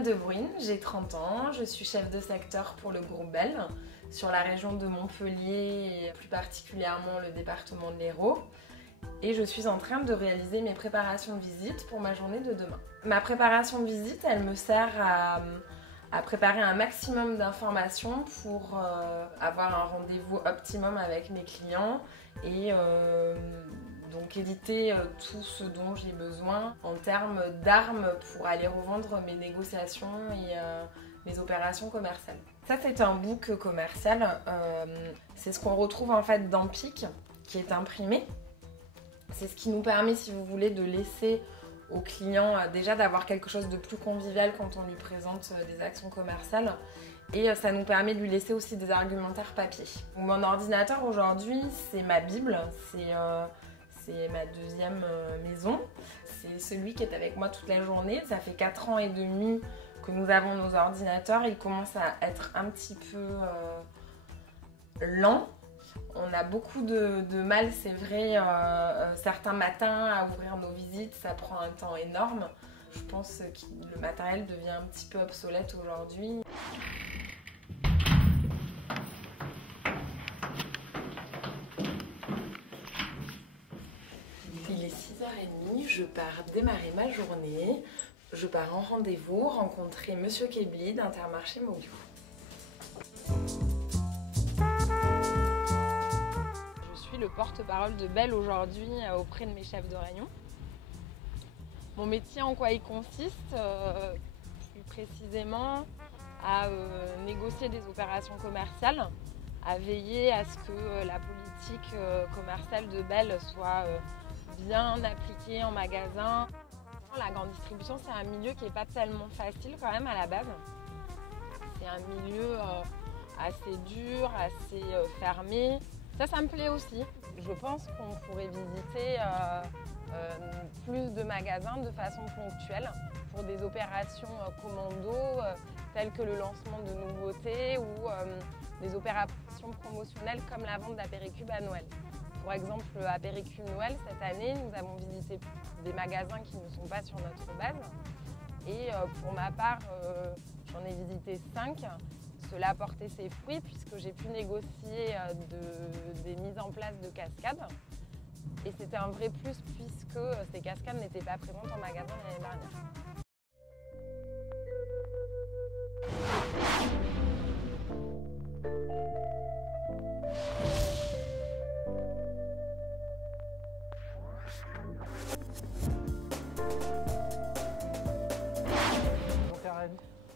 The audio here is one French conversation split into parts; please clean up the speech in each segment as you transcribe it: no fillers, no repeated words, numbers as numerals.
Anne de Bruyne, j'ai 30 ans, je suis chef de secteur pour le groupe Bell sur la région de Montpellier et plus particulièrement le département de l'Hérault. Et je suis en train de réaliser mes préparations de visite pour ma journée de demain. Ma préparation de visite, elle me sert à préparer un maximum d'informations pour avoir un rendez-vous optimum avec mes clients et donc éviter tout ce dont j'ai besoin en termes d'armes pour aller revendre mes négociations et mes opérations commerciales. Ça, c'est un book commercial. C'est ce qu'on retrouve en fait dans PIC, qui est imprimé. C'est ce qui nous permet, si vous voulez, de laisser au client déjà d'avoir quelque chose de plus convivial quand on lui présente des actions commerciales. Et ça nous permet de lui laisser aussi des argumentaires papier. Mon ordinateur aujourd'hui, c'est ma Bible, c'est ma deuxième maison. C'est celui qui est avec moi toute la journée. Ça fait 4 ans et demi que nous avons nos ordinateurs. Il commence à être un petit peu lent. On a beaucoup de mal, c'est vrai, certains matins à ouvrir nos visites, ça prend un temps énorme. Je pense que le matériel devient un petit peu obsolète aujourd'hui. Il est 6h30, je pars démarrer ma journée. Je pars en rendez-vous, rencontrer Monsieur Kebli d'Intermarché Mobio. Je suis le porte-parole de Bell aujourd'hui auprès de mes chefs de rayon. Mon métier, en quoi il consiste plus précisément à négocier des opérations commerciales, à veiller à ce que la politique commerciale de Bell soit bien appliquée en magasin. La grande distribution, c'est un milieu qui n'est pas tellement facile quand même à la base. C'est un milieu assez dur, assez fermé. Ça me plaît aussi. Je pense qu'on pourrait visiter plus de magasins de façon ponctuelle pour des opérations commando telles que le lancement de nouveautés ou des opérations promotionnelles comme la vente d'apéricubes à Noël. Pour exemple, à Apéricube Noël, cette année, nous avons visité des magasins qui ne sont pas sur notre base. Et pour ma part, j'en ai visité 5. Cela a porté ses fruits puisque j'ai pu négocier des mises en place de cascades. Et c'était un vrai plus puisque ces cascades n'étaient pas présentes en magasin l'année dernière.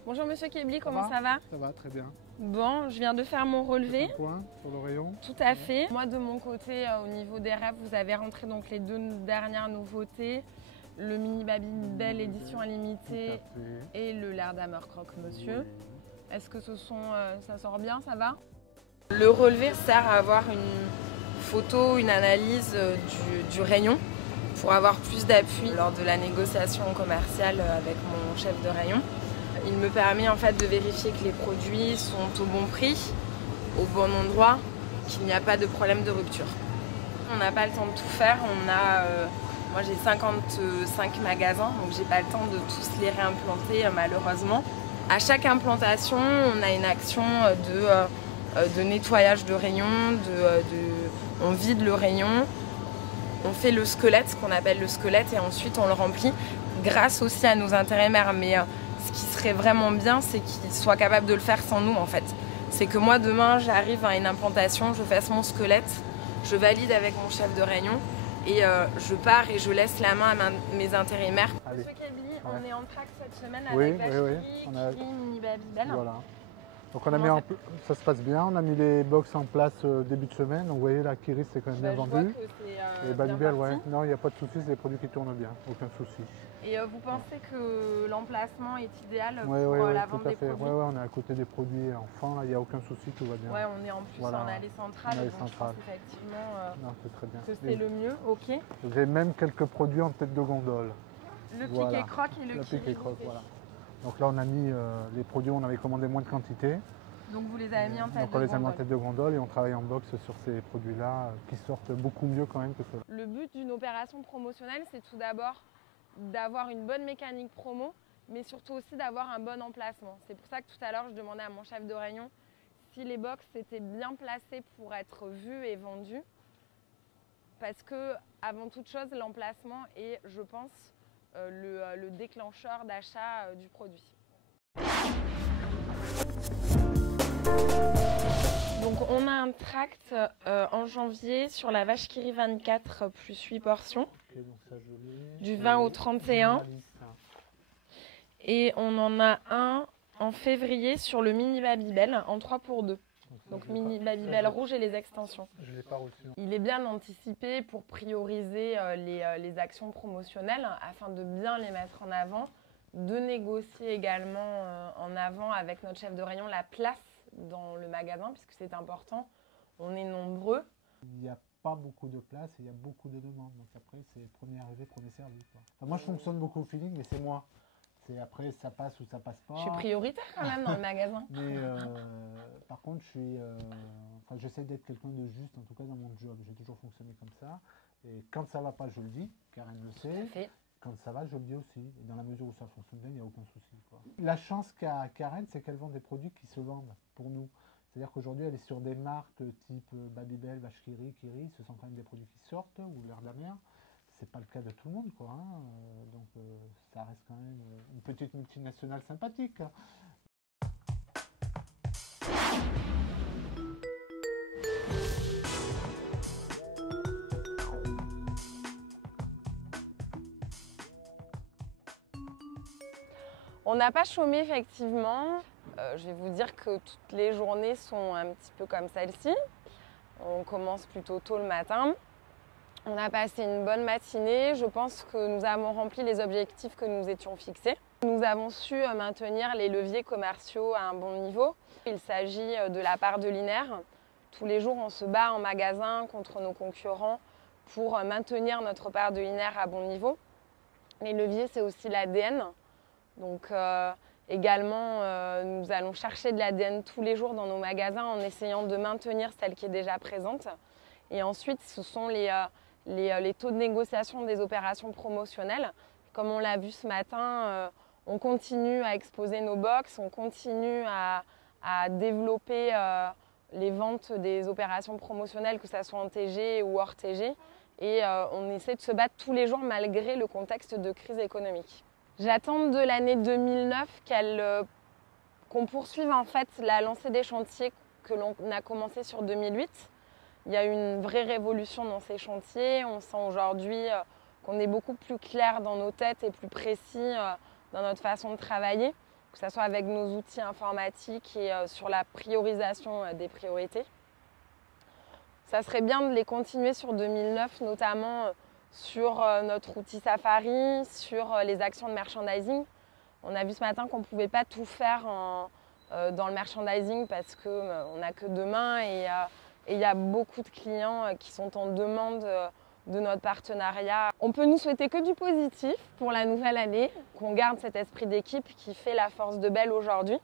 Bonjour Monsieur Kebli, comment ça va? Ça va, très bien. Bon, je viens de faire mon relevé. Un point sur le rayon. Tout à fait. Moi de mon côté, au niveau des rêves, vous avez rentré donc les 2 dernières nouveautés. Le mini Babybel édition limitée et le L'Air Croque Monsieur. Oui. Est-ce que ça sort bien, ça va? Le relevé sert à avoir une photo, une analyse du rayon pour avoir plus d'appui lors de la négociation commerciale avec mon chef de rayon. Il me permet en fait de vérifier que les produits sont au bon prix, au bon endroit, qu'il n'y a pas de problème de rupture. On n'a pas le temps de tout faire. Moi j'ai 55 magasins, donc j'ai pas le temps de tous les réimplanter malheureusement. À chaque implantation, on a une action de nettoyage de rayon, on vide le rayon, on fait le squelette, ce qu'on appelle le squelette, et ensuite on le remplit grâce aussi à nos intérimaires. Mais ce qui serait vraiment bien, c'est qu'ils soient capables de le faire sans nous en fait. C'est que moi demain, j'arrive à une implantation, je fasse mon squelette, je valide avec mon chef de rayon et je pars et je laisse la main à mes intérimaires. Monsieur Kebli, on est en track cette semaine avec Vacherie, Kiri, Mini Babybel. Voilà. Donc on a mis ça se passe bien, on a mis les box en place début de semaine. Donc vous voyez, la Kiri c'est quand même bien vendu. Et Babybel, ouais, non, il n'y a pas de souci, c'est des produits qui tournent bien, aucun souci. Et vous pensez que l'emplacement est idéal pour la vente des produits? Oui, on est à côté des produits enfants, il n'y a aucun souci, tout va bien. Ouais, on est en plus en allée centrale, donc je pense effectivement très bien. que c'est le mieux. Ok. J'ai même quelques produits en tête de gondole. Le pic et croc et le pic et croc, voilà. Donc là, on a mis les produits, on avait commandé moins de quantité. Donc vous les avez mis en tête de gondole. Donc on les a mis en tête de gondole et on travaille en box sur ces produits-là qui sortent beaucoup mieux quand même que ceux-là. Le but d'une opération promotionnelle, c'est tout d'abord d'avoir une bonne mécanique promo mais surtout aussi d'avoir un bon emplacement. C'est pour ça que tout à l'heure, je demandais à mon chef de rayon si les box étaient bien placés pour être vus et vendus. Parce que, avant toute chose, l'emplacement est, je pense, le déclencheur d'achat du produit. Donc on a un tract en janvier sur la vache qui rit 24 plus 8 portions, donc ça, du 20 au 31. Et on en a un en février sur le mini Babybel en 3 pour 2. Donc mini Babybel rouge et les extensions. Je l'ai pas reçu. Il est bien anticipé pour prioriser les actions promotionnelles afin de bien les mettre en avant, de négocier également en avant avec notre chef de rayon la place dans le magasin puisque c'est important. On est nombreux. Il n'y a pas beaucoup de place et il y a beaucoup de demandes. Donc après, c'est premier arrivé, premier servi. Enfin, moi, je fonctionne beaucoup au feeling, mais c'est moi. Après, ça passe ou ça passe pas. Je suis prioritaire quand même dans le magasin. Mais par contre, j'essaie d'être quelqu'un de juste, en tout cas dans mon job. J'ai toujours fonctionné comme ça. Et quand ça va pas, je le dis, Karen le sait. Quand ça va, je le dis aussi. Et dans la mesure où ça fonctionne bien, il n'y a aucun souci. La chance qu'a Karen, c'est qu'elle vend des produits qui se vendent pour nous. C'est-à-dire qu'aujourd'hui, elle est sur des marques type Babybel, Vache qui rit, ce sont quand même des produits qui sortent, ou l'air de la mer. C'est pas le cas de tout le monde, quoi. Hein. Donc ça reste quand même une petite multinationale sympathique. Hein. On n'a pas chômé effectivement. Je vais vous dire que toutes les journées sont un petit peu comme celle-ci. On commence plutôt tôt le matin. On a passé une bonne matinée. Je pense que nous avons rempli les objectifs que nous étions fixés. Nous avons su maintenir les leviers commerciaux à un bon niveau. Il s'agit de la part de l'INER. Tous les jours, on se bat en magasin contre nos concurrents pour maintenir notre part de l'INER à bon niveau. Les leviers, c'est aussi l'ADN. Donc également, nous allons chercher de l'ADN tous les jours dans nos magasins en essayant de maintenir celle qui est déjà présente. Et ensuite, ce sont les taux de négociation des opérations promotionnelles. Comme on l'a vu ce matin, on continue à exposer nos box, on continue à développer les ventes des opérations promotionnelles, que ce soit en TG ou hors TG. Et on essaie de se battre tous les jours malgré le contexte de crise économique. J'attends de l'année 2009 qu'on poursuive en fait la lancée des chantiers que l'on a commencé sur 2008. Il y a eu une vraie révolution dans ces chantiers. On sent aujourd'hui qu'on est beaucoup plus clair dans nos têtes et plus précis dans notre façon de travailler, que ce soit avec nos outils informatiques et sur la priorisation des priorités. Ça serait bien de les continuer sur 2009, notamment sur notre outil Safari, sur les actions de merchandising. On a vu ce matin qu'on ne pouvait pas tout faire dans le merchandising parce qu'on n'a que 2 mains et il y a beaucoup de clients qui sont en demande de notre partenariat. On peut nous souhaiter que du positif pour la nouvelle année, qu'on garde cet esprit d'équipe qui fait la force de Belle aujourd'hui.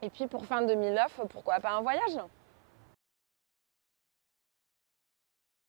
Et puis pour fin 2009, pourquoi pas un voyage ?